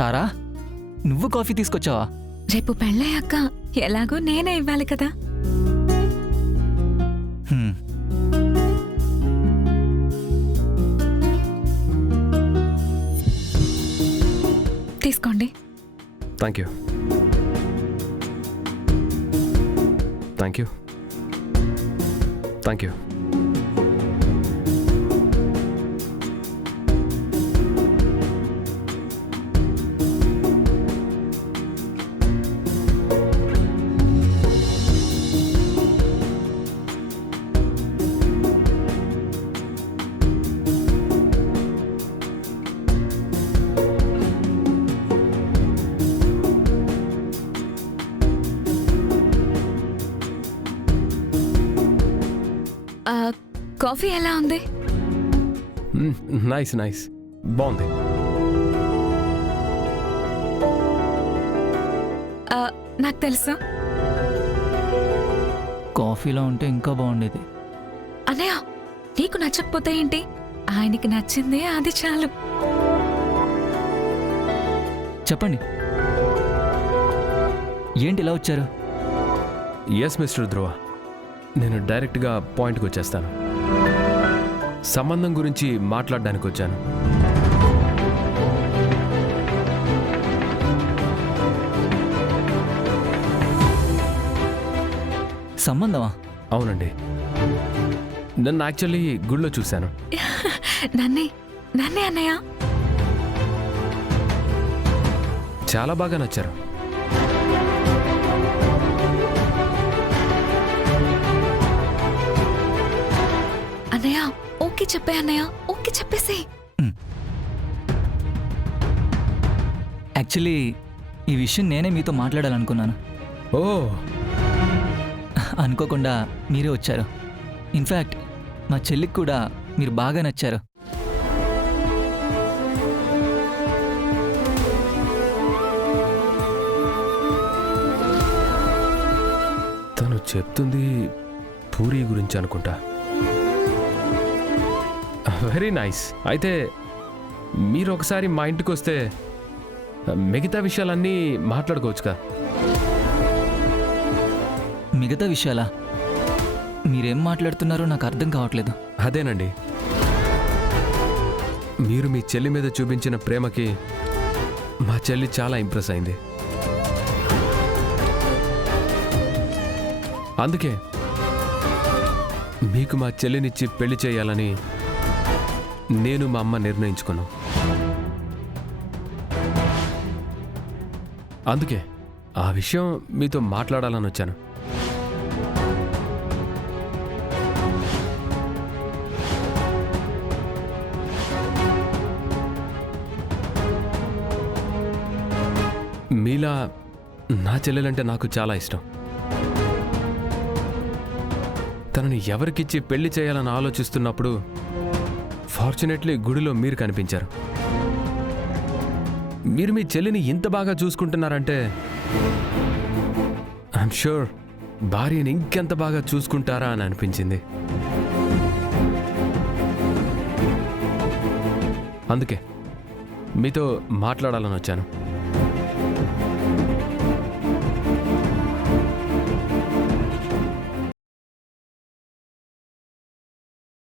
తారా, నువ్వు కాఫీ తీసుకొచ్చావా? రేపు పెళ్ళయ్యాక ఎలాగో నేనే ఇవ్వాలి కదా. హ్మ్. తీసుకోండి. Thank you. Thank you. Thank you. Coffee ఎలా ఉంది? నైస్ నైస్, బాగుంది. నాకు తెలుసు. కాఫీలో ఉంటే ఇంకా బాగుండేది. అన్నయ్య, నీకు నచ్చకపోతే ఏంటి? ఆయనకి నచ్చిందే అది చాలు. చెప్పండి, ఏంటి ఇలా వచ్చారు? ఎస్ మిస్టర్ ధ్రువ, నేను డైరెక్ట్గా పాయింట్కి వచ్చేస్తాను. సంబంధం గురించి మాట్లాడడానికి వచ్చాను. సంబంధమా? అవునండి, నన్ను యాక్చువల్లీ గుళ్ళో చూశాను. నన్నే నన్నే అన్నయ్య. చాలా బాగా నచ్చారు. అన్నయ్య ఓకే చెప్పే. అన్నయ్య ఓకే చెప్పేసి. యాక్చువల్లీ ఈ విషయం నేనే మీతో మాట్లాడాలనుకున్నాను. ఓ, అనుకోకుండా మీరే వచ్చారు. ఇన్ఫ్యాక్ట్ మా చెల్లికి కూడా మీరు బాగా నచ్చారు. తను చెప్తుంది పూరి గురించి అనుకుంటా. Very nice. అయితే మీరు ఒకసారి మా ఇంటికి వస్తే మిగతా విషయాలన్నీ మాట్లాడుకోవచ్చుగా. మిగతా విషయాలా? మీరేం మాట్లాడుతున్నారో నాకు అర్థం కావట్లేదు. అదేనండి, మీరు మీ చెల్లి మీద చూపించిన ప్రేమకి మా చెల్లి చాలా ఇంప్రెస్ అయింది. అందుకే మీకు మా చెల్లినిచ్చి పెళ్లి చేయాలని నేను మా అమ్మ నిర్ణయించుకున్నాం. అందుకే ఆ విషయం మీతో మాట్లాడాలని వచ్చాను. మీలా నా చెల్లెలంటే నాకు చాలా ఇష్టం. తనని ఎవరికిచ్చి పెళ్లి చేయాలని ఆలోచిస్తున్నప్పుడు ఫార్చునేట్లీ గుడిలో మీరు కనిపించారు. మీరు మీ చెల్లిని ఇంత బాగా చూసుకుంటున్నారంటే ఐఎమ్ షూర్ భార్యని ఇంకెంత బాగా చూసుకుంటారా అని అనిపించింది. అందుకే మీతో మాట్లాడాలని వచ్చాను.